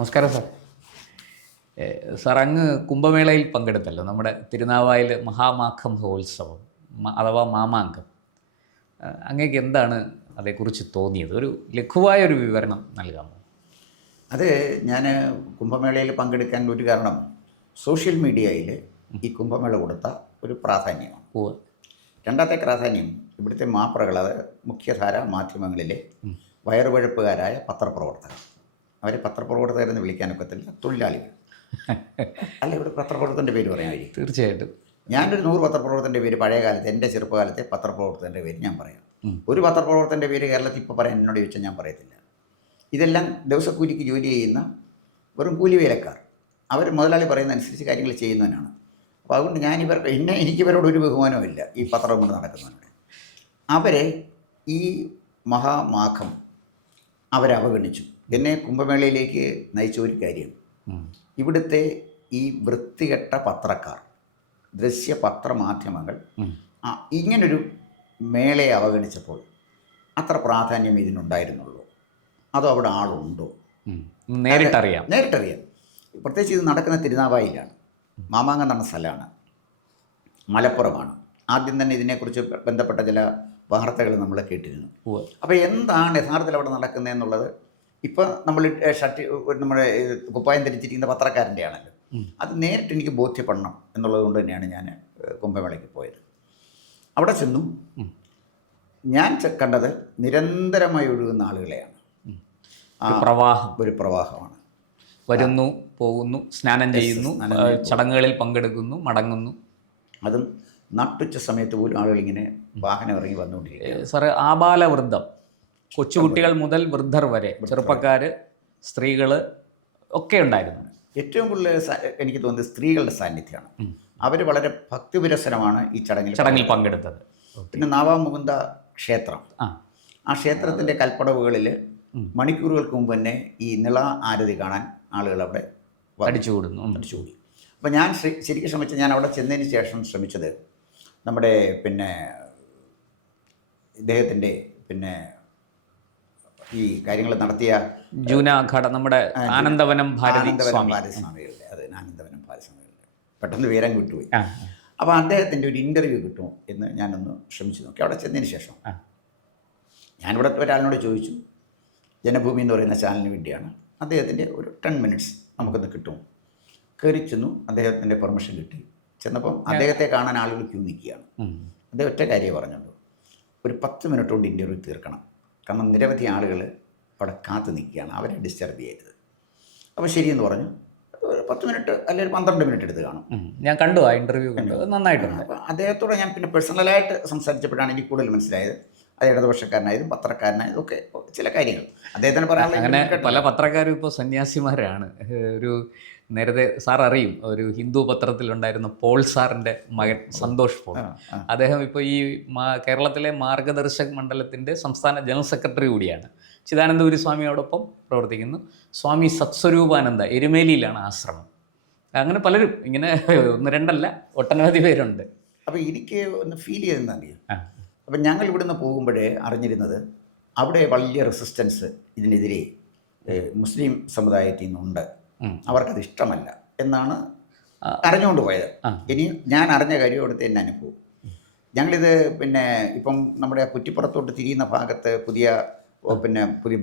നമസ്കാരം sir. Sir അങ്ങ് കുംഭമേളയിൽ പങ്കെടുത്തല്ലോ, നമ്മുടെ തിരുനാവായിൽ മഹാമാഘ മഹോത്സവം അഥവാ മാമാങ്കം. അങ്ങേക്ക് എന്താണ് അതേക്കുറിച്ച് തോന്നിയത്? ഒരു ലഘുവായൊരു വിവരണം നൽകാമോ? അത് ഞാൻ കുംഭമേളയിൽ പങ്കെടുക്കാൻ ഒരു കാരണം സോഷ്യൽ മീഡിയയിൽ ഈ കുംഭമേള കൊടുത്ത ഒരു പ്രാധാന്യമാണ്. രണ്ടാമത്തെ പ്രാധാന്യം ഇവിടുത്തെ മാപ്രകൾ, അത് മുഖ്യധാര മാധ്യമങ്ങളിലെ വയറുപഴപ്പുകാരായ പത്രപ്രവർത്തകർ. അവരെ പത്രപ്രവർത്തകരെന്ന് വിളിക്കാനൊക്കത്തില്ല, തൊഴിലാളികൾ. അല്ല, ഇവിടെ പത്രപ്രവർത്തകൻ്റെ പേര് പറയാൻ കഴിയും. തീർച്ചയായിട്ടും ഞാനൊരു 100 പത്രപ്രവർത്തകൻ്റെ പേര് പഴയ കാലത്ത്, എൻ്റെ ചെറുപ്പകാലത്തെ പത്രപ്രവർത്തകൻ്റെ പേര് ഞാൻ പറയാം. ഒരു പത്രപ്രവർത്തകൻ്റെ പേര് കേരളത്തിൽ ഇപ്പോൾ പറയാൻ എന്നോട് ചോദിച്ചാൽ ഞാൻ പറയത്തില്ല. ഇതെല്ലാം ദിവസക്കൂലിക്ക് ജോലി ചെയ്യുന്ന വെറും കൂലി വേലക്കാർ. അവർ മുതലാളി പറയുന്ന അനുസരിച്ച് കാര്യങ്ങൾ ചെയ്യുന്നവനാണ്. അപ്പോൾ അതുകൊണ്ട് എനിക്ക് ഇവരോടൊരു ബഹുമാനവും ഇല്ല. ഈ പത്രം കൊണ്ട് നടക്കുന്നവരുടെ അവരെ ഈ മഹാമാഘം അവരവഗണിച്ചു. എന്നെ കുംഭമേളയിലേക്ക് നയിച്ച ഒരു കാര്യം, ഇവിടുത്തെ ഈ വൃത്തികെട്ട പത്രക്കാർ, ദൃശ്യ പത്രമാധ്യമങ്ങൾ ഇങ്ങനൊരു മേളയെ അവഗണിച്ചപ്പോൾ അത്ര പ്രാധാന്യം ഇതിനുണ്ടായിരുന്നുള്ളൂ. അതോ അവിടെ ആളുണ്ടോ? നേരിട്ടറിയാം. പ്രത്യേകിച്ച് ഇത് നടക്കുന്ന തിരുനാവായിലാണ്. മാമാങ്കം നടന്ന സ്ഥലമാണ്, മലപ്പുറമാണ്. ആദ്യം തന്നെ ഇതിനെക്കുറിച്ച് ബന്ധപ്പെട്ട ചില വാർത്തകൾ നമ്മൾ കേട്ടിരുന്നു. അപ്പോൾ എന്താണ് യഥാർത്ഥത്തിൽ അവിടെ നടക്കുന്നതെന്നുള്ളത് ഇപ്പം നമ്മൾ നമ്മുടെ കുപ്പായം ധരിച്ചിരിക്കുന്ന പത്രക്കാരൻ്റെ ആണല്ലോ. അത് നേരിട്ട് എനിക്ക് ബോധ്യപ്പെടണം എന്നുള്ളത് കൊണ്ട് തന്നെയാണ് ഞാൻ കുംഭമേളയ്ക്ക് പോയത്. അവിടെ ചെന്നു ഞാൻ കണ്ടത് നിരന്തരമായി ഒഴുകുന്ന ആളുകളെയാണ്. ഒരു പ്രവാഹമാണ്. വരുന്നു, പോകുന്നു, സ്നാനം ചെയ്യുന്നു, ചടങ്ങുകളിൽ പങ്കെടുക്കുന്നു, മടങ്ങുന്നു. അതും നട്ടുച്ച സമയത്ത് പോലും ആളുകളിങ്ങനെ വാഹനം ഇറങ്ങി വന്നുകൊണ്ടിരിക്കുക. സാറ്, ആബാലവൃദ്ധം, കൊച്ചുകുട്ടികൾ മുതൽ വൃദ്ധർ വരെ, ചെറുപ്പക്കാർ, സ്ത്രീകൾ ഒക്കെ ഉണ്ടായിരുന്നു. ഏറ്റവും കൂടുതൽ എനിക്ക് തോന്നുന്നത് സ്ത്രീകളുടെ സാന്നിധ്യമാണ്. അവർ വളരെ ഭക്തിപുരസരമാണ് ഈ ചടങ്ങിൽ പങ്കെടുത്തത്. പിന്നെ നാവാമുകുന്ദ ക്ഷേത്രം, ആ ക്ഷേത്രത്തിൻ്റെ കൽപ്പടവുകളിൽ മണിക്കൂറുകൾക്ക് മുമ്പ് തന്നെ ഈ നിള ആരതി കാണാൻ ആളുകൾ അവിടെ അടിച്ചുകൂടി. അപ്പോൾ ഞാൻ ശരിക്കും ശ്രമിച്ചത്, ഞാൻ അവിടെ ചെന്നതിന് ശേഷം ശ്രമിച്ചത് നമ്മുടെ ഇദ്ദേഹത്തിൻ്റെ ഈ കാര്യങ്ങൾ നടത്തിയ ജൂനാഘട, നമ്മുടെ ആനന്ദവനം ഭാരതി സ്വാമികളുടെ, അത് ആനന്ദവനം ഭാരതി സ്വാമികളുടെ, പെട്ടെന്ന് പേരം വിട്ടുപോയി. അപ്പോൾ അദ്ദേഹത്തിൻ്റെ ഒരു ഇൻ്റർവ്യൂ കിട്ടുമോ എന്ന് ഞാനൊന്ന് ശ്രമിച്ചു നോക്കി. അവിടെ ചെന്നതിന് ശേഷം ഞാനിവിടെ ഒരാളിനോട് ചോദിച്ചു, ജനഭൂമി എന്ന് പറയുന്ന ചാനലിന് വേണ്ടിയാണ്, അദ്ദേഹത്തിൻ്റെ ഒരു 10 മിനിറ്റ്സ് നമുക്കൊന്ന് കിട്ടും. കയറി ചെന്നു, അദ്ദേഹത്തിൻ്റെ പെർമിഷൻ കിട്ടി. ചെന്നപ്പം അദ്ദേഹത്തെ കാണാൻ ആളുകൾ ക്യൂ നിൽക്കുകയാണ്. അദ്ദേഹം ഒറ്റ കാര്യമേ പറഞ്ഞുള്ളൂ, ഒരു 10 മിനിറ്റ് കൊണ്ട് ഇൻ്റർവ്യൂ തീർക്കണം, കാരണം നിരവധി ആളുകൾ അവിടെ കാത്തു നിൽക്കുകയാണ്, അവരെ ഡിസ്റ്റർബ് ചെയ്യരുത്. അപ്പോൾ ശരിയെന്ന് പറഞ്ഞു. ഒരു 10 മിനിറ്റ് അല്ലെങ്കിൽ 12 മിനിറ്റ് എടുത്ത് കാണും. ഞാൻ കണ്ടു, ആ ഇൻ്റർവ്യൂ നന്നായിട്ടുണ്ട്. അപ്പോൾ അദ്ദേഹത്തോടെ ഞാൻ പിന്നെ പേഴ്സണലായിട്ട് സംസാരിച്ചപ്പോഴാണ് എനിക്ക് കൂടുതൽ മനസ്സിലായത്, അത് ഇടതുപക്ഷക്കാരനായതും പത്രക്കാരനായതും ഒക്കെ ചില കാര്യങ്ങൾ അദ്ദേഹത്തിന് പറയാൻ. അങ്ങനെ പല പത്രക്കാരും ഇപ്പോൾ സന്യാസിമാരാണ്. ഒരു നേരത്തെ സാർ അറിയും, ഒരു ഹിന്ദു പത്രത്തിലുണ്ടായിരുന്ന പോൾ സാറിൻ്റെ മകൻ സന്തോഷ് പോൾ, അദ്ദേഹം ഇപ്പോൾ ഈ കേരളത്തിലെ മാർഗദർശക് മണ്ഡലത്തിൻ്റെ സംസ്ഥാന ജനറൽ സെക്രട്ടറി കൂടിയാണ്. ചിദാനന്ദപുരി സ്വാമിയോടൊപ്പം പ്രവർത്തിക്കുന്നു. സ്വാമി സത്സ്വരൂപാനന്ദ എരുമേലിയിലാണ് ആശ്രമം. അങ്ങനെ പലരും, ഇങ്ങനെ 1-2 ഒട്ടനവധി പേരുണ്ട്. അപ്പോൾ എനിക്ക് ഒന്ന് ഫീൽ ചെയ്തെന്നറിയാം. അപ്പം ഞങ്ങൾ ഇവിടുന്ന് പോകുമ്പോഴേ അറിഞ്ഞിരുന്നത് അവിടെ വലിയ റെസിസ്റ്റൻസ് ഇതിനെതിരെ മുസ്ലിം സമുദായത്തിൽ നിന്നുണ്ട്, അവർക്കത് ഇഷ്ടമല്ല എന്നാണ് അറിഞ്ഞുകൊണ്ട് പോയത്. ഇനി ഞാൻ അറിഞ്ഞ കാര്യം അവിടുത്തെ എൻ്റെ അനുഭവം. ഞങ്ങളിത് ഇപ്പം നമ്മുടെ കുറ്റിപ്പുറത്തോട്ട് തിരിയുന്ന ഭാഗത്ത് പുതിയ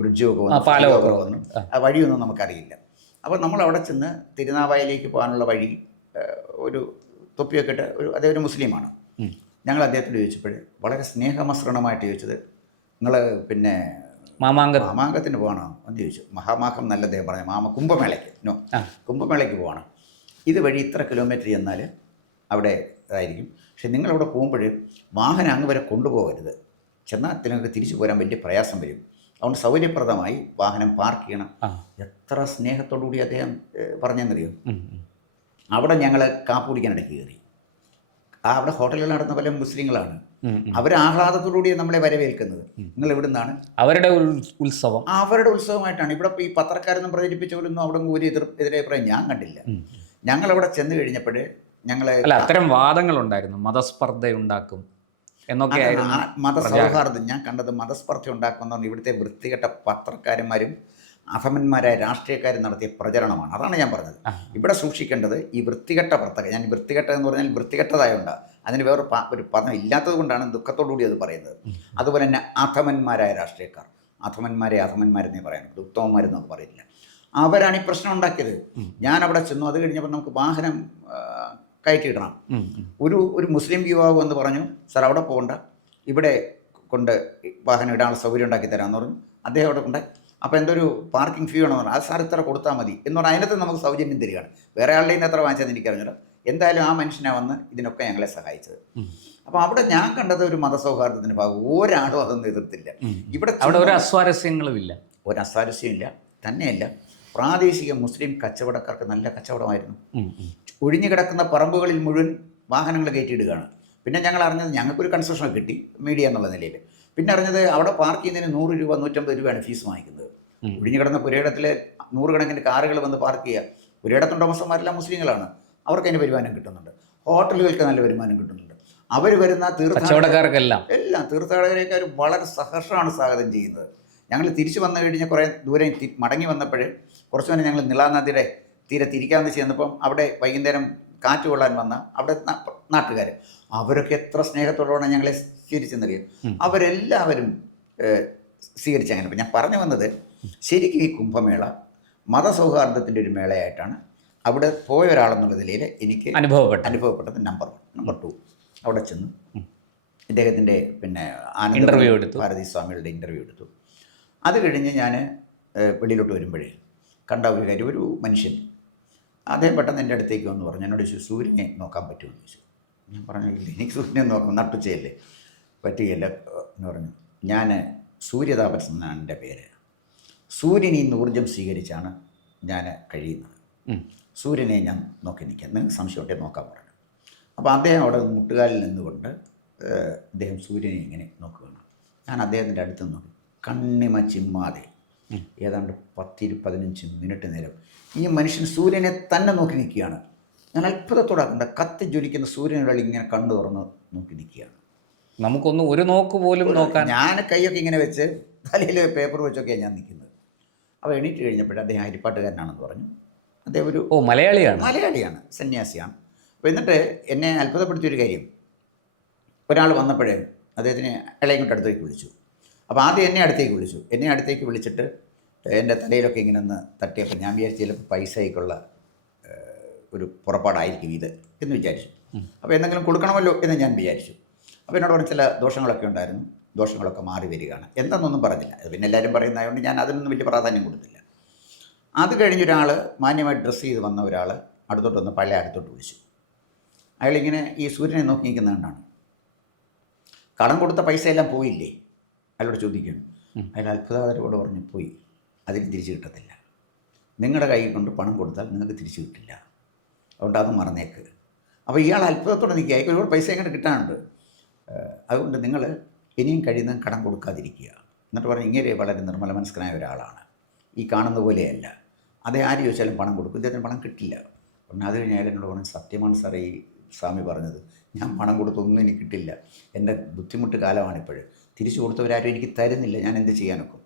ബ്രിഡ്ജൊക്കെ വന്നു, ആ വഴിയൊന്നും നമുക്കറിയില്ല. അപ്പോൾ നമ്മളവിടെ ചെന്ന് തിരുനാവായിലേക്ക് പോകാനുള്ള വഴി, ഒരു തൊപ്പിയൊക്കെ ഇട്ട് അദ്ദേഹം ഒരു മുസ്ലിമാണ്. ഞങ്ങൾ അദ്ദേഹത്തോട് ചോദിച്ചപ്പോൾ വളരെ സ്നേഹമസൃണമായിട്ട് ചോദിച്ചത്, നിങ്ങൾ മാമാങ്കത്തിന് പോകണം എന്ന് ചോദിച്ചു. മഹാമാഘം നല്ല അദ്ദേഹം പറഞ്ഞു, കുംഭമേളയ്ക്ക് പോകണം. ഇതുവഴി ഇത്ര കിലോമീറ്റർ ചെന്നാൽ അവിടെ ഇതായിരിക്കും. പക്ഷെ നിങ്ങളവിടെ പോകുമ്പോൾ വാഹനം അങ്ങ് വരെ കൊണ്ടുപോകരുത്, ചെന്നാൽ നിങ്ങൾക്ക് തിരിച്ചു പോരാൻ വലിയ പ്രയാസം വരും. അതുകൊണ്ട് സൗകര്യപ്രദമായി വാഹനം പാർക്ക് ചെയ്യണം. എത്ര സ്നേഹത്തോടു കൂടി അദ്ദേഹം പറഞ്ഞെന്നറിയും. അവിടെ ഞങ്ങൾ കാപ്പ് കുടിക്കാനിടയ്ക്ക് കയറി. അവിടെ ഹോട്ടലിൽ നടന്ന പല മുസ്ലിങ്ങളാണ്. അവർ ആഹ്ലാദത്തോടുകൂടി നമ്മളെ വരവേൽക്കുന്നത്. നിങ്ങൾ എവിടെ നിന്നാണ്? അവരുടെ ഉത്സവമായിട്ടാണ്. ഇവിടെ ഈ പത്രക്കാരൊന്നും പ്രചരിപ്പിച്ചവരൊന്നും അവിടെ ഒരു എതിരഭിപ്രായം ഞാൻ കണ്ടില്ല. ഞങ്ങളവിടെ ചെന്ന് കഴിഞ്ഞപ്പോഴേ അത്തരം വാദങ്ങൾ ഉണ്ടായിരുന്നു, മതസ്പർദ്ധ ഉണ്ടാക്കും എന്നൊക്കെ. മതസൗഹാർദ്ദം ഞാൻ കണ്ടത് മതസ്പർദ്ധ ഉണ്ടാക്കുന്ന ഇവിടുത്തെ വൃത്തികെട്ട പത്രക്കാരന്മാരും അധമന്മാരായ രാഷ്ട്രീയക്കാർ നടത്തിയ പ്രചരണമാണ്. അതാണ് ഞാൻ പറഞ്ഞത്. ഇവിടെ സൂക്ഷിക്കേണ്ടത് ഈ വൃത്തികെട്ട പ്രവർത്തകർ. ഞാൻ വൃത്തികെട്ട എന്ന് പറഞ്ഞാൽ വൃത്തികെട്ടതായുണ്ടാകും, അതിന് വേറെ ഒരു പദം ഇല്ലാത്തത് കൊണ്ടാണ് ദുഃഖത്തോടുകൂടി അത് പറയുന്നത്. അതുപോലെ തന്നെ അധമന്മാരായ രാഷ്ട്രീയക്കാർ, അധമന്മാരെന്നേ പറയാനുള്ളൂ, ഉത്തമന്മാരെന്നൊക്കെ പറയില്ല. അവരാണ് ഈ പ്രശ്നം ഉണ്ടാക്കിയത്. ഞാൻ അവിടെ ചെന്നു. അത് കഴിഞ്ഞപ്പോൾ നമുക്ക് വാഹനം കയറ്റിയിടണം. ഒരു മുസ്ലിം യുവാവ് എന്ന് പറഞ്ഞു, സാർ അവിടെ പോകണ്ട, ഇവിടെ കൊണ്ട് വാഹനം ഇടാനുള്ള സൗകര്യം ഉണ്ടാക്കി തരാമെന്ന് പറഞ്ഞു. അദ്ദേഹം അവിടെ കൊണ്ട് അപ്പോൾ എന്തൊരു പാർക്കിംഗ് ഫീ ആണെന്ന് പറഞ്ഞു. അത് സാർ ഇത്ര കൊടുത്താൽ മതി എന്ന് പറഞ്ഞാൽ അതിനകത്ത് നമുക്ക് സൗജന്യം തരികയാണ്. വേറെ ആളുടെ നിന്ന് എത്ര വാങ്ങിച്ചതെന്ന് എനിക്കറിഞ്ഞില്ല. എന്തായാലും ആ മനുഷ്യനെ വന്ന് ഇതിനൊക്കെ ഞങ്ങളെ സഹായിച്ചത്. അപ്പോൾ അവിടെ ഞാൻ കണ്ടത് ഒരു മതസൗഹാർദ്ദത്തിൻ്റെ ഭാഗം. ഒരാളും അതൊന്നും എതിർത്തില്ല. ഇവിടെ അവിടെ ഒരു അസ്വാരസ്യങ്ങളുമില്ല, ഒരു അസ്വാരസ്യമില്ല. തന്നെയല്ല, പ്രാദേശിക മുസ്ലിം കച്ചവടക്കാർക്ക് നല്ല കച്ചവടമായിരുന്നു. ഒഴിഞ്ഞു കിടക്കുന്ന പറമ്പുകളിൽ മുഴുവൻ വാഹനങ്ങൾ കയറ്റിയിടുകയാണ്. പിന്നെ ഞങ്ങൾ അറിഞ്ഞത് ഞങ്ങൾക്കൊരു കൺസെഷൻ കിട്ടി മീഡിയ എന്നുള്ള നിലയിൽ. പിന്നെ അറിഞ്ഞത് അവിടെ പാർക്ക് ചെയ്യുന്നതിന് 100 രൂപ 150 രൂപയാണ് ഫീസ് വാങ്ങിക്കുന്നത്. ഒഴിഞ്ഞു കിടന്ന പുരയിടത്തിലെ 100 കണക്കിന് കാറുകൾ വന്ന് പാർക്ക് ചെയ്യുക. പുരയിടത്തുടമസ്ഥന്മാരെല്ലാം മുസ്ലിങ്ങളാണ്, അവർക്ക് അതിന് വരുമാനം കിട്ടുന്നുണ്ട്. ഹോട്ടലുകൾക്ക് നല്ല വരുമാനം കിട്ടുന്നുണ്ട്. അവർ വരുന്ന തീർത്ഥാടകർക്കെല്ലാം തീർത്ഥാടകരെയൊക്കെ വളരെ സഹർഷമാണ് സ്വാഗതം ചെയ്യുന്നത്. ഞങ്ങൾ തിരിച്ചു വന്നു കഴിഞ്ഞ് കുറേ ദൂരം മടങ്ങി വന്നപ്പോൾ കുറച്ച് നേരം ഞങ്ങൾ നിളാനദിയുടെ തീരെ തിരിക്കാമെന്ന് ചെന്നപ്പം അവിടെ വൈകുന്നേരം കാറ്റ് കൊള്ളാൻ വന്ന അവിടെ നാട്ടുകാർ, അവരൊക്കെ എത്ര സ്നേഹത്തോടെയാണ് ഞങ്ങളെ സ്വീകരിച്ചെന്നറിയാം. അവരെല്ലാവരും സ്വീകരിച്ചങ്ങനെ. അപ്പം ഞാൻ പറഞ്ഞു വന്നത്, ശരിക്കും ഈ കുംഭമേള മതസൗഹാർദ്ദത്തിൻ്റെ ഒരു മേളയായിട്ടാണ് അവിടെ പോയ ഒരാളെന്നുള്ള നിലയിൽ എനിക്ക് അനുഭവപ്പെട്ടത്. നമ്പർ 2 അവിടെ ചെന്നു ഇദ്ദേഹത്തിൻ്റെ ആനന്ദ ഭാരതി സ്വാമികളുടെ ഇൻ്റർവ്യൂ എടുത്തു. അത് കഴിഞ്ഞ് ഞാൻ വെളിയിലോട്ട് വരുമ്പോഴേ കണ്ട ഒരു കാര്യം, ഒരു മനുഷ്യൻ അദ്ദേഹം പെട്ടെന്ന് എൻ്റെ അടുത്തേക്ക് വന്ന് പറഞ്ഞു, എന്നോട് ചോദിച്ചു, സൂര്യനെ നോക്കാൻ പറ്റുമെന്ന് ചോദിച്ചു. ഞാൻ പറഞ്ഞു, ഇല്ല, എനിക്ക് സൂര്യനെ നോക്കാം, നട്ടുച്ചയല്ലേ, പറ്റുകയില്ല എന്ന് പറഞ്ഞു. ഞാൻ സൂര്യതാപൻ എന്നാണ് എൻ്റെ പേര്. സൂര്യനിൽ നിന്ന് ഊർജ്ജം സ്വീകരിച്ചാണ് ഞാൻ കഴിയുന്നത്. സൂര്യനെ ഞാൻ നോക്കി നിൽക്കാം, നിങ്ങൾക്ക് സംശയമായിട്ടേ നോക്കാൻ പറഞ്ഞു. അപ്പോൾ അദ്ദേഹം അവിടെ മുട്ടുകാലിൽ നിന്നുകൊണ്ട് അദ്ദേഹം സൂര്യനെ ഇങ്ങനെ നോക്കുകയാണ്. ഞാൻ അദ്ദേഹത്തിൻ്റെ അടുത്ത് നോക്കി, കണ്ണിമ ചിമ്മാതെ ഏതാണ്ട് 10-15 മിനിറ്റ് നേരം ഈ മനുഷ്യൻ സൂര്യനെ തന്നെ നോക്കി നിൽക്കുകയാണ്. ഞാൻ അത്ഭുതത്തോടെ കണ്ട കത്തി ജ്വലിക്കുന്ന സൂര്യനുള്ളിൽ ഇങ്ങനെ കണ്ണു തുറന്ന് നോക്കി നിൽക്കുകയാണ്. നമുക്കൊന്ന് ഒരു നോക്ക് പോലും നോക്കാൻ, ഞാൻ കൈയൊക്കെ ഇങ്ങനെ വെച്ച് തലയിൽ പേപ്പർ വെച്ചൊക്കെയാണ് ഞാൻ നിൽക്കുന്നത്. അപ്പോൾ എണീറ്റ് കഴിഞ്ഞപ്പോഴേ അദ്ദേഹം ഹരിപ്പാട്ടുകാരനാണെന്ന് പറഞ്ഞു. അദ്ദേഹം ഒരു മലയാളിയാണ്, സന്യാസിയാണ്. അപ്പോൾ എന്നിട്ട് എന്നെ അത്ഭുതപ്പെടുത്തിയൊരു കാര്യം, ഒരാൾ വന്നപ്പോഴേ അദ്ദേഹത്തിന് ഇളയും കൊണ്ട് അടുത്തേക്ക് വിളിച്ചു. അപ്പോൾ ആദ്യം എന്നെ അടുത്തേക്ക് വിളിച്ചിട്ട് എൻ്റെ തലയിലൊക്കെ ഇങ്ങനെ ഒന്ന് തട്ടിയപ്പോൾ ഞാൻ വിചാരിച്ചു ചിലപ്പോൾ പൈസയ്ക്കുള്ള ഒരു പുറപ്പാടായിരിക്കും ഇത് എന്ന് വിചാരിച്ചു. അപ്പോൾ എന്തെങ്കിലും കൊടുക്കണമല്ലോ എന്ന് ഞാൻ വിചാരിച്ചു. അപ്പോൾ എന്നോട് പറഞ്ഞ ചില ദോഷങ്ങളൊക്കെ ഉണ്ടായിരുന്നു, ദോഷങ്ങളൊക്കെ മാറി വരികയാണ്, എന്തെന്നൊന്നും പറഞ്ഞില്ല. അത് പിന്നെ എല്ലാവരും പറയുന്നതുകൊണ്ട് ഞാൻ അതിനൊന്നും വലിയ പ്രാധാന്യം കൊടുത്തില്ല. അത് കഴിഞ്ഞൊരാൾ മാന്യമായി ഡ്രസ്സ് ചെയ്ത് വന്ന ഒരാൾ അടുത്തോട്ട് വന്ന് പഴയ അടുത്തോട്ട് വിളിച്ചു. അയാളിങ്ങനെ ഈ സൂര്യനെ നോക്കി നിൽക്കുന്നത് കൊണ്ടാണ്. കടം കൊടുത്ത പൈസയെല്ലാം പോയില്ലേ അയാളോട് ചോദിക്കുകയാണ്. അയാൾ അത്ഭുതകരോട് പറഞ്ഞു, പോയി, അതിന് തിരിച്ചു കിട്ടത്തില്ല. നിങ്ങളുടെ കൈ കൊണ്ട് പണം കൊടുത്താൽ നിങ്ങൾക്ക് തിരിച്ചു കിട്ടില്ല, അതുകൊണ്ട് അത് മറന്നേക്ക്. അപ്പോൾ ഇയാൾ അത്ഭുതത്തോടെ നിൽക്കുക, അയാൾക്ക് ഒരുപാട് പൈസ എങ്ങനെ കിട്ടാനുണ്ട്, അതുകൊണ്ട് നിങ്ങൾ ഇനിയും കഴിയുന്ന കടം കൊടുക്കാതിരിക്കുക. എന്നിട്ട് പറഞ്ഞു, ഇങ്ങനെ വളരെ നിർമ്മല മനസ്കനായ ഒരാളാണ്, ഈ കാണുന്ന പോലെയല്ല, അതേ ആര് ചോദിച്ചാലും പണം കൊടുക്കും, ഇദ്ദേഹത്തിന് പണം കിട്ടില്ല. പറഞ്ഞു. അത് കഴിഞ്ഞ് അയാൾ എന്നോട് പറഞ്ഞു, സത്യമാണ് സാറേ ഈ സ്വാമി പറഞ്ഞത്, ഞാൻ പണം കൊടുത്തൊന്നും എനിക്ക് കിട്ടില്ല, എൻ്റെ ബുദ്ധിമുട്ട് കാലമാണിപ്പോൾ, തിരിച്ചു കൊടുത്തവരാരും എനിക്ക് തരുന്നില്ല, ഞാൻ എന്ത് ചെയ്യാനൊക്കും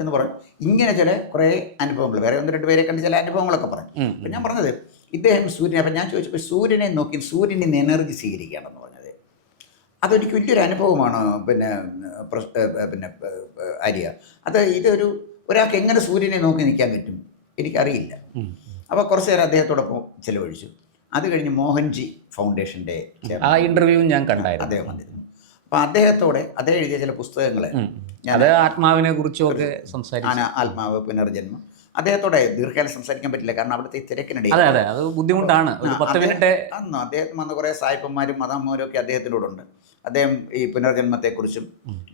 എന്ന് പറഞ്ഞു. ഇങ്ങനെ ചില കുറേ അനുഭവങ്ങൾ, വേറെ 1-2 പേരെ കണ്ട് ചില അനുഭവങ്ങളൊക്കെ പറഞ്ഞു. അപ്പം ഞാൻ പറഞ്ഞത്, ഇദ്ദേഹം സൂര്യനെ, അപ്പം ഞാൻ ചോദിച്ചപ്പോൾ സൂര്യനെ നോക്കി സൂര്യനിൽ നിന്ന് എനർജി സ്വീകരിക്കുകയാണെന്ന് പറഞ്ഞത്. അതെനിക്ക് വലിയൊരു അനുഭവമാണ്. പിന്നെ ആര്യ, ഇതൊരു ഒരാൾക്ക് എങ്ങനെ സൂര്യനെ നോക്കി നിൽക്കാൻ പറ്റും എനിക്കറിയില്ല. അപ്പോൾ കുറച്ച് നേരം അദ്ദേഹത്തോടൊപ്പം ചിലവഴിച്ചു. അത് കഴിഞ്ഞ് മോഹൻജി ഫൗണ്ടേഷൻ്റെ ആ ഇൻ്റർവ്യൂ ഞാൻ കണ്ടായിരുന്നു, അദ്ദേഹം വന്നിരുന്നു. അപ്പോൾ അദ്ദേഹം എഴുതിയ ചില പുസ്തകങ്ങൾ ഞാൻ ആത്മാവിനെ കുറിച്ചൊക്കെ സംസാരിച്ചു. ആത്മാവ്, പുനർജന്മം. അദ്ദേഹത്തോടെ ദീർഘകാലം സംസാരിക്കാൻ പറ്റില്ല, കാരണം അവിടുത്തെ തിരക്കിനിടയിൽ അത് ബുദ്ധിമുട്ടാണ്. അന്ന് അദ്ദേഹം വന്ന കുറേ സായിപ്പന്മാരും മദാമ്മമാരും ഒക്കെ അദ്ദേഹത്തിനോടുണ്ട്. അദ്ദേഹം ഈ പുനർജന്മത്തെക്കുറിച്ചും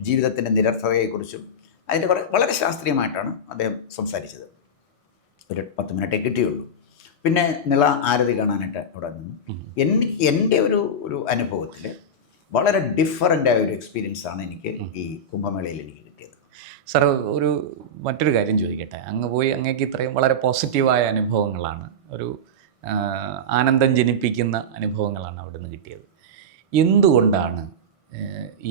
ജീവിതത്തിൻ്റെ നിരർത്ഥകയെക്കുറിച്ചും അതിൻ്റെ വളരെ ശാസ്ത്രീയമായിട്ടാണ് അദ്ദേഹം സംസാരിച്ചത്. ഒരു 10 മിനിറ്റേ കിട്ടിയുള്ളൂ. പിന്നെ നിള ആരതി കാണാനായിട്ട് അവിടെ നിന്നു. എൻ്റെ ഒരു അനുഭവത്തിൽ വളരെ ഡിഫറൻ്റായ ഒരു എക്സ്പീരിയൻസാണ് എനിക്ക് ഈ കുംഭമേളയിൽ എനിക്ക് കിട്ടിയത്. സാർ, മറ്റൊരു കാര്യം ചോദിക്കട്ടെ. അങ്ങേക്ക് ഇത്രയും വളരെ പോസിറ്റീവായ അനുഭവങ്ങളാണ്, ഒരു ആനന്ദം ജനിപ്പിക്കുന്ന അനുഭവങ്ങളാണ് അവിടെ നിന്ന് കിട്ടിയത്. എന്തുകൊണ്ടാണ്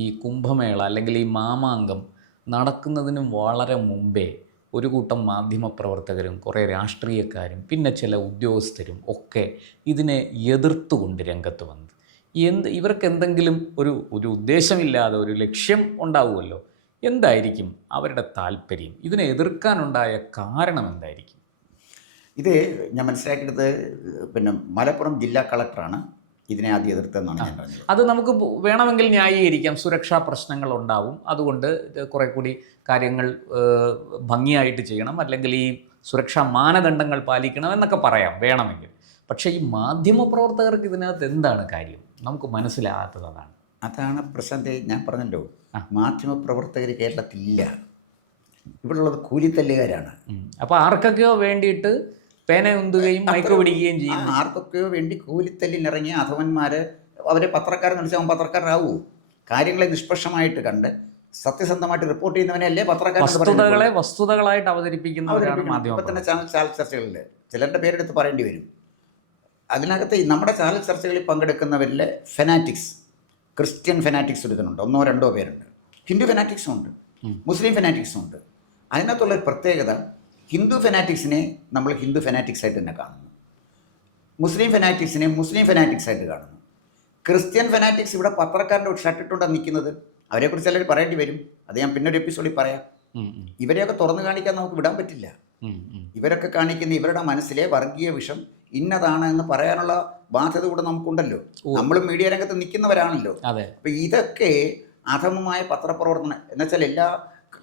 ഈ കുംഭമേള അല്ലെങ്കിൽ ഈ മാമാങ്കം നടക്കുന്നതിനും വളരെ മുമ്പേ ഒരു കൂട്ടം മാധ്യമപ്രവർത്തകരും കുറേ രാഷ്ട്രീയക്കാരും പിന്നെ ചില ഉദ്യോഗസ്ഥരും ഒക്കെ ഇതിനെ എതിർത്തുകൊണ്ട് രംഗത്ത് വന്നത്. ഇവർക്ക് എന്തെങ്കിലും ഒരു ഉദ്ദേശമില്ലാതെ ഒരു ലക്ഷ്യം ഉണ്ടാവുമല്ലോ. എന്തായിരിക്കും അവരുടെ താല്പര്യം? ഇതിനെ എതിർക്കാനുണ്ടായ കാരണം എന്തായിരിക്കും? ഇത് ഞാൻ മനസ്സിലാക്കിയത് പിന്നെ മലപ്പുറം ജില്ലാ കളക്ടറാണ് ഇതിനെ ആദ്യം എതിർത്തെന്നാണ് ഞാൻ പറഞ്ഞത്. അത് നമുക്ക് വേണമെങ്കിൽ ന്യായീകരിക്കാം. സുരക്ഷാ പ്രശ്നങ്ങൾ ഉണ്ടാവും, അതുകൊണ്ട് കുറെ കൂടി കാര്യങ്ങൾ ഭംഗിയായിട്ട് ചെയ്യണം, അല്ലെങ്കിൽ ഈ സുരക്ഷാ മാനദണ്ഡങ്ങൾ പാലിക്കണം എന്നൊക്കെ പറയാം വേണമെങ്കിൽ. പക്ഷേ ഈ മാധ്യമപ്രവർത്തകർക്ക് ഇതിനകത്ത് എന്താണ് കാര്യം? നമുക്ക് മനസ്സിലാകാത്തത് അതാണ്. അതാണ് പ്രശ്നത്തെ ഞാൻ പറഞ്ഞല്ലോ. മാധ്യമപ്രവർത്തകർ കേരളത്തിലില്ല. ഇവിടെ ഉള്ളത് കൂലിത്തല്ലുകാരാണ്. അപ്പോൾ ആർക്കൊക്കെയോ വേണ്ടിയിട്ട് പേന ഉന്തുകയും മയക്ക് പിടിക്കുകയും ചെയ്യും. ആർക്കൊക്കെയോ വേണ്ടി കൂലിത്തല്ലിനിറങ്ങിയ അധവന്മാർ അവരെ പത്രക്കാരെന്ന് വിളിച്ചാൽ അവൻ പത്രക്കാരനാവൂ. കാര്യങ്ങളെ നിഷ്പക്ഷമായിട്ട് കണ്ട് സത്യസന്ധമായിട്ട് റിപ്പോർട്ട് ചെയ്യുന്നവനല്ലേ പത്രക്കാരൻ. വസ്തുതകളായിട്ട് അവതരിപ്പിക്കുന്നവരാണ് മാധ്യമം. ഇപ്പം തന്നെ ചാനൽ ചർച്ചകളിൽ ചിലരുടെ പേരെടുത്ത് പറയേണ്ടി വരും. അതിനകത്ത് നമ്മുടെ ചാനൽ ചർച്ചകളിൽ പങ്കെടുക്കുന്നവരിൽ ഫെനാറ്റിക്സ്, ക്രിസ്ത്യൻ ഫെനാറ്റിക്സ് എടുക്കുന്നുണ്ട്, 1-2 പേരുണ്ട്. ഹിന്ദു ഫെനാറ്റിക്സും ഉണ്ട്, മുസ്ലിം ഫെനാറ്റിക്സും ഉണ്ട്. അതിനകത്തുള്ളൊരു പ്രത്യേകത, ഹിന്ദു ഫെനാറ്റിക്സിനെ നമ്മൾ ഹിന്ദു ഫെനാറ്റിക്സ് ആയിട്ട് തന്നെ കാണുന്നു, മുസ്ലിം ഫെനാറ്റിക്സിനെ മുസ്ലിം ഫെനാറ്റിക്സ് ആയിട്ട് കാണുന്നു. ക്രിസ്ത്യൻ ഫെനാറ്റിക്സ് ഇവിടെ പത്രക്കാരൻ്റെ ഒരു ഷർട്ടിട്ടുണ്ടാണ് നിൽക്കുന്നത്. അവരെക്കുറിച്ച് എല്ലാവരും പറയേണ്ടി വരും. അത് ഞാൻ പിന്നൊരു എപ്പിസോഡിൽ പറയാം. ഇവരെയൊക്കെ തുറന്നു കാണിക്കാൻ നമുക്ക് വിടാൻ പറ്റില്ല. ഇവരൊക്കെ കാണിക്കുന്ന ഇവരുടെ മനസ്സിലെ വർഗീയ വിഷം ഇന്നതാണ് എന്ന് പറയാനുള്ള ബാധ്യത കൂടെ നമുക്കുണ്ടല്ലോ. നമ്മളും മീഡിയ രംഗത്ത് നിൽക്കുന്നവരാണല്ലോ. അപ്പം ഇതൊക്കെ അധമമായ പത്രപ്രവർത്തനം എന്നുവെച്ചാൽ എല്ലാ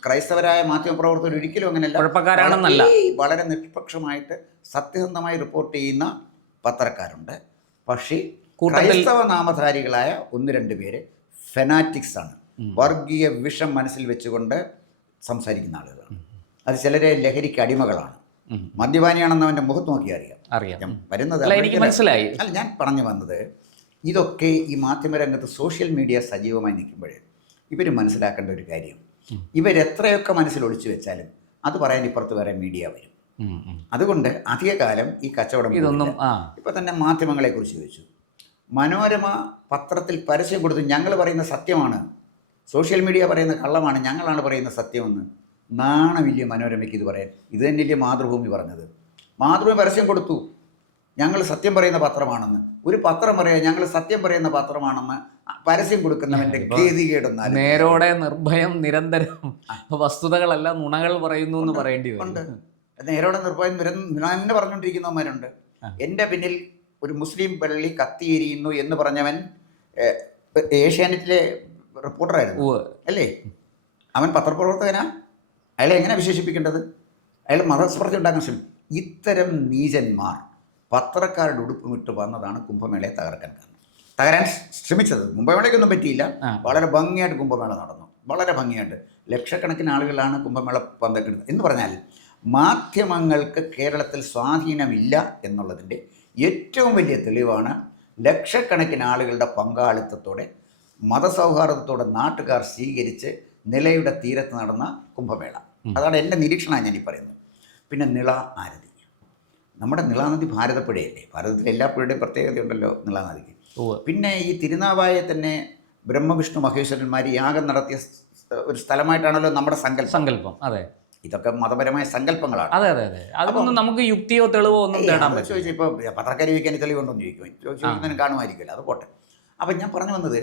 ക്രൈസ്തവരായ മാധ്യമപ്രവർത്തകർ ഒരിക്കലും അങ്ങനെയല്ല. വളരെ നിഷ്പക്ഷമായിട്ട് സത്യസന്ധമായി റിപ്പോർട്ട് ചെയ്യുന്ന പത്രക്കാരുണ്ട്. പക്ഷേ ക്രൈസ്തവ നാമധാരികളായ 1-2 പേര് ഫെനാറ്റിക്സ് ആണ്. വർഗീയ വിഷം മനസ്സിൽ വെച്ചുകൊണ്ട് സംസാരിക്കുന്ന ആളുകളാണ്. അത് ചിലരെ ലഹരിക്ക് അടിമകളാണ്. മദ്യപാനിയാണെന്ന് അവൻ്റെ മുഖത്ത് നോക്കി അറിയാം. വരുന്നത് എനിക്ക് മനസ്സിലായി. അല്ല, ഞാൻ പറഞ്ഞു വന്നത് ഇതൊക്കെ ഈ മാധ്യമരംഗത്ത് സോഷ്യൽ മീഡിയ സജീവമായി നിൽക്കുമ്പോഴേ ഇവർ മനസ്സിലാക്കേണ്ട ഒരു കാര്യം, ഇവരെത്രയൊക്കെ മനസ്സിൽ ഒളിച്ചു വെച്ചാലും അത് പറയാൻ ഇപ്പുറത്ത് വേറെ മീഡിയ വരും. അതുകൊണ്ട് അധികകാലം ഈ കച്ചവടം ഇപ്പം തന്നെ മാധ്യമങ്ങളെക്കുറിച്ച് ചോദിച്ചു. മനോരമ പത്രത്തിൽ പരസ്യം കൊടുത്തു, ഞങ്ങൾ പറയുന്ന സത്യമാണ്, സോഷ്യൽ മീഡിയ പറയുന്ന കള്ളമാണ്, ഞങ്ങളാണ് പറയുന്ന സത്യമെന്ന്. നാണമില്ല മനോരമയ്ക്ക് ഇത് പറയാൻ. ഇത് തന്നെയല്ലേ മാതൃഭൂമി പറഞ്ഞത്. മാതൃഭൂമി പരസ്യം കൊടുത്തു, ഞങ്ങൾ സത്യം പറയുന്ന പത്രമാണെന്ന്. ഒരു പത്രം പറയാം ഞങ്ങൾ സത്യം പറയുന്ന പത്രമാണെന്ന് പരസ്യം കൊടുക്കുന്നവൻ്റെ ഗതികേടുന്നാൽ നേരോടെ നിർഭയം നിരന്തരം വസ്തുതകളല്ല നുണകൾ പറയുന്നു എന്ന് പറയേണ്ടി ഉണ്ട്. നേരോടെ നിർഭയം തന്നെ പറഞ്ഞുകൊണ്ടിരിക്കുന്നവന്മാരുണ്ട്. എൻ്റെ പിന്നിൽ ഒരു മുസ്ലിം പള്ളി കത്തിയെരിയുന്നു എന്ന് പറഞ്ഞവൻ ഏഷ്യാനെറ്റിലെ റിപ്പോർട്ടറായിരുന്നു അല്ലേ? അവൻ പത്രപ്രവർത്തകനാ? അയാളെ എങ്ങനെ വിശേഷിപ്പിക്കേണ്ടത്? അയാൾ മതസ്പർദ്ധ ഉണ്ടാക്കാൻ ശ്രമിക്കും. ഇത്തരം നീചന്മാർ പത്രക്കാരുടെ ഉടുപ്പുമിട്ട് വന്നതാണ് കുംഭമേളയെ തകരാൻ ശ്രമിച്ചത്. കുംഭമേളയ്ക്കൊന്നും പറ്റിയില്ല. വളരെ ഭംഗിയായിട്ട് കുംഭമേള നടന്നു, വളരെ ഭംഗിയായിട്ട്. ലക്ഷക്കണക്കിന് ആളുകളാണ് കുംഭമേള പങ്കെടുക്കുന്നത്. എന്ന് പറഞ്ഞാൽ മാധ്യമങ്ങൾക്ക് കേരളത്തിൽ സ്വാധീനമില്ല എന്നുള്ളതിൻ്റെ ഏറ്റവും വലിയ തെളിവാണ് ലക്ഷക്കണക്കിന് ആളുകളുടെ പങ്കാളിത്തത്തോടെ മതസൗഹാർദ്ദത്തോടെ നാട്ടുകാർ സ്വീകരിച്ച് നിലയുടെ തീരത്ത് നടന്ന കുംഭമേള. അതാണ് എൻ്റെ നിരീക്ഷണമാണ് ഞാനീ പറയുന്നത്. പിന്നെ നിള ആരതി, നമ്മുടെ നിളാനദി ഭാരതപ്പുഴയല്ലേ? ഭാരതത്തിലെ എല്ലാ പുഴയുടെയും പ്രത്യേകതയുണ്ടല്ലോ നിളാനദിക്ക്. പിന്നെ ഈ തിരുനാവായെ തന്നെ ബ്രഹ്മവിഷ്ണു മഹേശ്വരന്മാർ യാഗം നടത്തിയ ഒരു സ്ഥലമായിട്ടാണല്ലോ നമ്മുടെ സങ്കല്പം. അതെ, ഇതൊക്കെ മതപരമായ സങ്കല്പങ്ങളാണ്. അതെ അതെ അതെ. അതൊന്നും നമുക്ക് യുക്തിയോ തെളിവോ ഒന്നും തേടാൻ പറ്റും. ചോദിച്ചാൽ ഇപ്പോൾ പത്രക്കാരി വയ്ക്കാൻ തെളിവുണ്ടോന്ന് ചോദിക്കുന്നതിന് കാണുമായിരിക്കില്ല, അത് പോട്ടെ. അപ്പം ഞാൻ പറഞ്ഞു വന്നത്,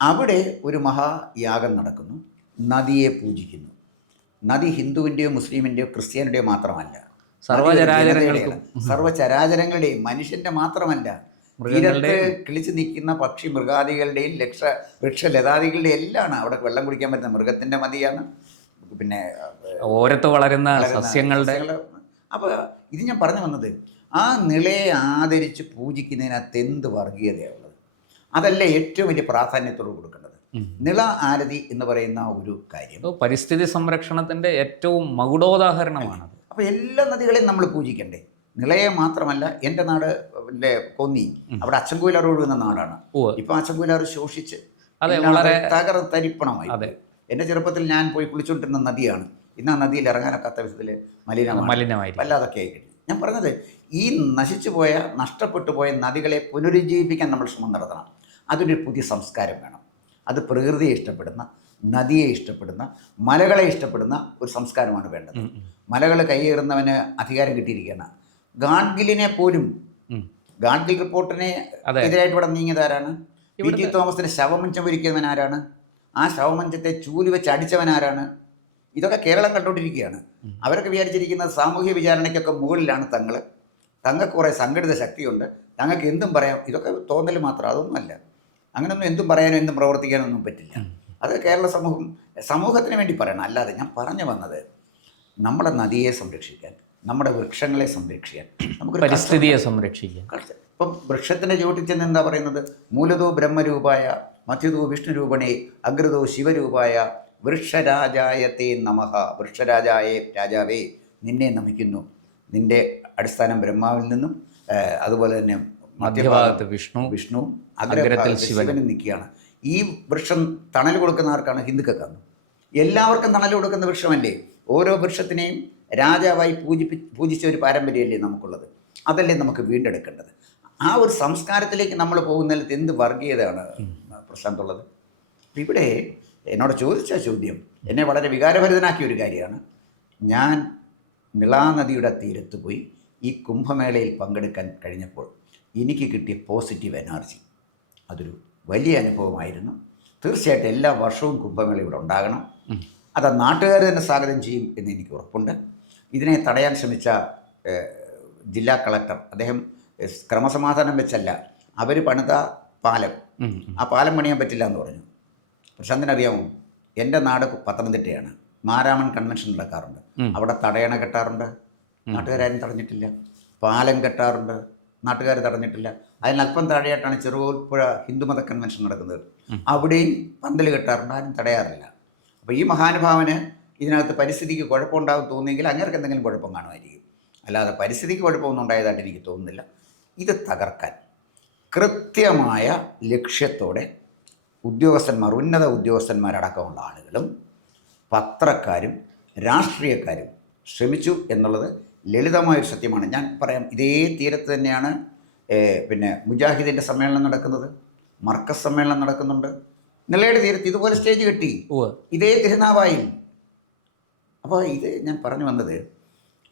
അവിടെ ഒരു മഹായാഗം നടക്കുന്നു, നദിയെ പൂജിക്കുന്നു. നദി ഹിന്ദുവിൻ്റെയോ മുസ്ലിമിൻ്റെയോ ക്രിസ്ത്യാനിയുടെയോ മാത്രമല്ല, സർവ്വചരാചരങ്ങളുടെയും, മനുഷ്യൻ്റെ മാത്രമല്ല, തീരത്ത് കിളിച്ച് നിൽക്കുന്ന പക്ഷി മൃഗാദികളുടെയും വൃക്ഷലതാദികളുടെയും എല്ലാം അവിടെ വെള്ളം കുടിക്കാൻ പറ്റുന്ന മൃഗത്തിൻ്റെ മതിയാണ്. പിന്നെ ഓരത്ത് വളരുന്ന സസ്യങ്ങളുടെ. അപ്പോൾ ഇത് ഞാൻ പറഞ്ഞു വന്നത്, ആ നിളയെ ആദരിച്ച് പൂജിക്കുന്നതിനകത്ത് എന്ത് വർഗീയതയുള്ളത്? അതല്ല ഏറ്റവും വലിയ പ്രാധാന്യത്തോട് കൊടുക്കേണ്ടത്. നിള ആരതി എന്ന് പറയുന്ന ഒരു കാര്യം പരിസ്ഥിതി സംരക്ഷണത്തിൻ്റെ ഏറ്റവും മകുടോദാഹരണമാണ്. അപ്പോൾ എല്ലാ നദികളെയും നമ്മൾ പൂജിക്കണ്ടേ? നിളയെ മാത്രമല്ല. എൻ്റെ നാട് കൊന്നി, അവിടെ അച്ചൻകോയിലാർ ഒഴുകുന്ന നാടാണ്. ഇപ്പം അച്ചൻകോയിലാർ ശോഷിച്ച് തരിപ്പണമായി. എൻ്റെ ചെറുപ്പത്തിൽ ഞാൻ പോയി കുളിച്ചുകൊണ്ടിരുന്ന നദിയാണ്. ഇന്ന് ആ നദിയിൽ ഇറങ്ങാനൊക്കാത്ത വിധത്തിൽ മലിനമായി വല്ലാതൊക്കെ ആയി കഴിഞ്ഞു. ഞാൻ പറഞ്ഞത്, ഈ നശിച്ചു പോയ നഷ്ടപ്പെട്ടു പോയ നദികളെ പുനരുജ്ജീവിപ്പിക്കാൻ നമ്മൾ ശ്രമം നടത്തണം. അതിനൊരു പുതിയ സംസ്കാരം വേണം. അത് പ്രകൃതിയെ ഇഷ്ടപ്പെടുന്ന, നദിയെ ഇഷ്ടപ്പെടുന്ന, മലകളെ ഇഷ്ടപ്പെടുന്ന ഒരു സംസ്കാരമാണ് വേണ്ടത്. മലകൾ കൈയേറുന്നവന് അധികാരം കിട്ടിയിരിക്കുകയാണ്. ഗാഡ്ഗിലിനെ പോലും, ഗാഡ്ഗിൽ റിപ്പോർട്ടിനെ എതിരായിട്ട് ഇവിടെ നീങ്ങിയതാരാണ്? പി.ടി. തോമസിന് ശവമഞ്ചം ഒരുക്കിയവൻ ആരാണ്? ആ ശവമഞ്ചത്തെ ചൂല് വെച്ച് അടിച്ചവൻ ആരാണ്? ഇതൊക്കെ കേരളം കണ്ടുകൊണ്ടിരിക്കുകയാണ്. അവരൊക്കെ വിചാരിച്ചിരിക്കുന്നത് സാമൂഹ്യ വിചാരണയ്ക്കൊക്കെ മുകളിലാണ് തങ്ങൾക്ക് കുറേ സംഘടിത ശക്തിയുണ്ട്, തങ്ങൾക്ക് എന്തും പറയാം. ഇതൊക്കെ തോന്നൽ മാത്രം, അതൊന്നുമല്ല. അങ്ങനെയൊന്നും എന്തും പറയാനോ എന്തും പ്രവർത്തിക്കാനൊന്നും പറ്റില്ല. അത് കേരള സമൂഹത്തിന് വേണ്ടി പറയണം. അല്ലാതെ ഞാൻ പറഞ്ഞു വന്നത്, നമ്മുടെ നദിയെ സംരക്ഷിക്കാൻ, നമ്മുടെ വൃക്ഷങ്ങളെ സംരക്ഷിക്കാൻ, നമുക്ക് പരിസ്ഥിതിയെ സംരക്ഷിക്കാൻ. ഇപ്പം വൃക്ഷത്തിൻ്റെ ചുവട്ടിൽ ചെന്ന് എന്താ പറയുന്നത്? മൂലതോ ബ്രഹ്മരൂപായ മധ്യതോ വിഷ്ണുരൂപണേ അഗ്രതോ ശിവരൂപായ വൃക്ഷരാജായത്തെ നമഃ. വൃക്ഷരാജായേ, രാജാവേ നിന്നെ നമിക്കുന്നു. നിന്റെ അടിസ്ഥാനം ബ്രഹ്മാവിൽ നിന്നും, അതുപോലെ തന്നെ മധ്യഭാഗത്ത് വിഷ്ണു, അഗ്രത്തിൽ ശിവനും നിൽക്കുകയാണ്. ഈ വൃക്ഷം തണൽ കൊടുക്കുന്ന ആർക്കാണ്? ഹിന്ദുക്കൾക്കാണ്. എല്ലാവർക്കും തണൽ കൊടുക്കുന്ന വൃക്ഷമല്ലേ? ഓരോ വൃക്ഷത്തിനെയും രാജാവായി പൂജിച്ച ഒരു പാരമ്പര്യമല്ലേ നമുക്കുള്ളത്? അതല്ലേ നമുക്ക് വീണ്ടെടുക്കേണ്ടത്? ആ ഒരു സംസ്കാരത്തിലേക്ക് നമ്മൾ പോകുന്നതിൽ എന്ത് വർഗീയതയാണ് പ്രശാന്തുള്ളത്? ഇവിടെ എന്നോട് ചോദിച്ച ചോദ്യം എന്നെ വളരെ വികാരഭരിതനാക്കിയ ഒരു കാര്യമാണ്. ഞാൻ നിളാനദിയുടെ തീരത്ത് പോയി ഈ കുംഭമേളയിൽ പങ്കെടുക്കാൻ കഴിഞ്ഞപ്പോൾ എനിക്ക് കിട്ടിയ പോസിറ്റീവ് എനർജി, അതൊരു വലിയ അനുഭവമായിരുന്നു. തീർച്ചയായിട്ടും എല്ലാ വർഷവും കുംഭമേള ഇവിടെ ഉണ്ടാകണം. അത് നാട്ടുകാർ തന്നെ സ്വാഗതം ചെയ്യും എന്ന് എനിക്ക് ഉറപ്പുണ്ട്. ഇതിനെ തടയാൻ ശ്രമിച്ച ജില്ലാ കളക്ടർ, അദ്ദേഹം ക്രമസമാധാനം വെച്ചല്ല, അവർ പണിത പാലം, ആ പാലം പണിയാൻ പറ്റില്ല എന്ന് പറഞ്ഞു. പ്രശാന്തിനറിയാമോ, എൻ്റെ നാട് പത്തനംതിട്ടയാണ്. മാരാമൺ കൺവെൻഷൻ നടക്കാറുണ്ട്, അവിടെ തടയണ കെട്ടാറുണ്ട്, നാട്ടുകാരും തടഞ്ഞിട്ടില്ല. പാലം കെട്ടാറുണ്ട്, നാട്ടുകാർ തടഞ്ഞിട്ടില്ല. അതിനല്പം താഴെയായിട്ടാണ് ചെറുകോൽപ്പുഴ ഹിന്ദുമത കൺവെൻഷൻ നടക്കുന്നത്, അവിടെയും പന്തൽ കെട്ടാറുണ്ട്, ആരും തടയാറില്ല. അപ്പോൾ ഈ മഹാനുഭാവന് ഇതിനകത്ത് പരിസ്ഥിതിക്ക് കുഴപ്പമുണ്ടാകും തോന്നിയെങ്കിൽ അങ്ങേർക്ക് എന്തെങ്കിലും കുഴപ്പം കാണുമായിരിക്കും, അല്ലാതെ പരിസ്ഥിതിക്ക് കുഴപ്പമൊന്നും ഉണ്ടായതായിട്ട് എനിക്ക് തോന്നുന്നില്ല. ഇത് തകർക്കാൻ കൃത്യമായ ലക്ഷ്യത്തോടെ ഉദ്യോഗസ്ഥന്മാർ, ഉന്നത ഉദ്യോഗസ്ഥന്മാരടക്കമുള്ള ആളുകളും പത്രക്കാരും രാഷ്ട്രീയക്കാരും ശ്രമിച്ചു എന്നുള്ളത് ലളിതമായൊരു സത്യമാണ്. ഞാൻ പറയാം, ഇതേ തീരത്ത് തന്നെയാണ് പിന്നെ മുജാഹിദിൻ്റെ സമ്മേളനം നടക്കുന്നത്, മർക്കസ് സമ്മേളനം നടക്കുന്നുണ്ട്. നിളയുടെ തീരത്ത് ഇതുപോലെ സ്റ്റേജ് കെട്ടി, ഇതേ തിരുനാവായിൽ. അപ്പോൾ ഇത് ഞാൻ പറഞ്ഞു വന്നത്,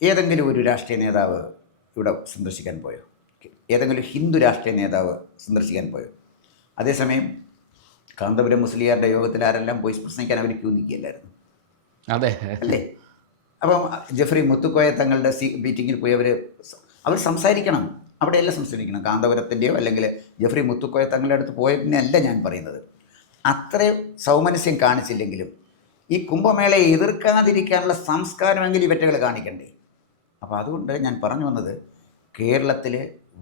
ഏതെങ്കിലും ഒരു രാഷ്ട്രീയ നേതാവ് ഇവിടെ സന്ദർശിക്കാൻ പോയോ? ഏതെങ്കിലും ഹിന്ദു രാഷ്ട്രീയ നേതാവ് സന്ദർശിക്കാൻ പോയോ? അതേസമയം കാന്തപുരം മുസ്ലിയാരുടെ യോഗത്തിൽ ആരെല്ലാം പോയി പ്രസംഗിക്കാൻ അവർ ക്യൂ നിൽക്കുകയല്ലായിരുന്നു? അതെ അല്ലേ? അപ്പം ജെഫ്രി മുത്തുക്കോയ തങ്ങളുടെ മീറ്റിങ്ങിൽ പോയി അവർ സംസാരിക്കണം, അവിടെയല്ല സംസാരിക്കണം. കാന്തപുരത്തിൻ്റെയോ അല്ലെങ്കിൽ ജെഫ്രി മുത്തുക്കോയ തങ്ങളുടെ അടുത്ത് പോയതിനല്ല ഞാൻ പറയുന്നത്. അത്രയും സൗമനസ്യം കാണിച്ചില്ലെങ്കിലും ഈ കുംഭമേളയെ എതിർക്കാതിരിക്കാനുള്ള സംസ്കാരമെങ്കിലും ഇവറ്റകൾ കാണിക്കണ്ടേ? അപ്പോൾ അതുകൊണ്ട് ഞാൻ പറഞ്ഞു വന്നത്, കേരളത്തിൽ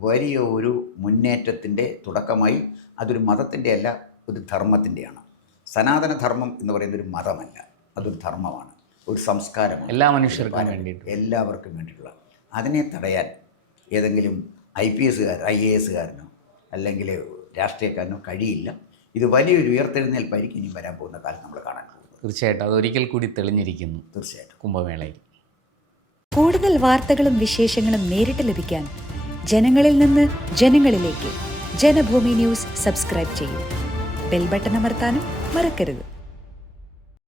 വലിയ ഒരു മുന്നേറ്റത്തിൻ്റെ തുടക്കമായി. അതൊരു മതത്തിൻ്റെ അല്ല, ഒരു ധർമ്മത്തിൻ്റെയാണ്. സനാതനധർമ്മം എന്ന് പറയുന്നത് ഒരു മതമല്ല, അതൊരു ധർമ്മമാണ്, ഒരു സംസ്കാരമാണ്, എല്ലാ മനുഷ്യർക്കും വേണ്ടിയിട്ട്, എല്ലാവർക്കും വേണ്ടിയിട്ടുള്ള. അതിനെ തടയാൻ ഏതെങ്കിലും IPS IAS അല്ലെങ്കിൽ രാഷ്ട്രീയക്കാരനോ കഴിയില്ല. ഇത് വലിയൊരു ഉയർത്തെഴുന്നേൽപ്പായിരിക്കും ഇനി വരാൻ പോകുന്ന കാലത്ത് നമ്മൾ കാണാൻ പോകുന്നത്. തീർച്ചയായിട്ടും അതൊരിക്കൽ കൂടി തെളിഞ്ഞിരിക്കുന്നു. തീർച്ചയായിട്ടും കുംഭമേളയിൽ കൂടുതൽ വാർത്തകളും വിശേഷങ്ങളും നേരിട്ട് ലഭിക്കാൻ ജനങ്ങളിൽ നിന്ന് ജനങ്ങളിലേക്ക് ജനഭൂമി ന്യൂസ് സബ്സ്ക്രൈബ് ചെയ്യൂ. ബെൽ ബട്ടൺ അമർത്താനും മറക്കരുത്.